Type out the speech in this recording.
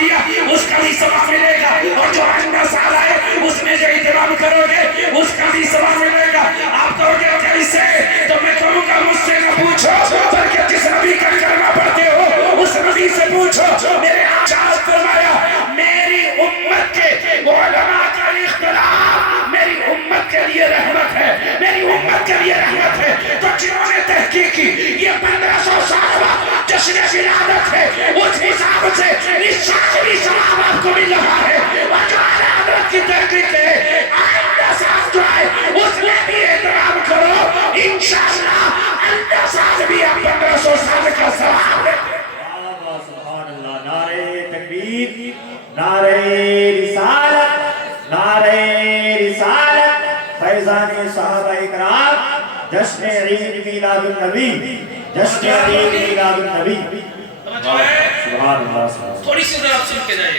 کیا اس کا بھی ثواب ملے گا، اور جو آئندہ سال آئے اس میں جو اہتمام کرو گے اس کا بھی ثواب ملے گا۔ آپ کہو گے کیسے؟ تو میں کہوں گا مجھ سے نہ پوچھو، بلکہ جس نبی کا کلمہ پڑھتے ہو اس نبی سے پوچھو۔ میرے آقا نے فرمایا میری امت کے علماء کا اختلاف میری امت کے لیے رحمت ہے، میری امت کے لیے رحمت ہے۔ تو جنہوں نے تحقیق کی یہ 1500 سالہ جشن ولادت ہے، اس حساب سے اس سال بھی ثواب آپ کو مل رہا ہے، اور جو اعلیٰ حضرت کی تحقیق ہے آئندہ سال جو ہے اس میں بھی احترام کرو، انشاءاللہ آئندہ سال بھی آپ 1500 سال کا ثواب ہے۔ سبحان اللہ، نعرہ تکبیر، نعرہ رسالت، نعرہ رسالت، فیضان صحابہ اکرام، جشن عید میلاد النبی، جشن عید میلاد النبی۔ سبحان اللہ، تھوڑی سی ذرا سن کے جائیے۔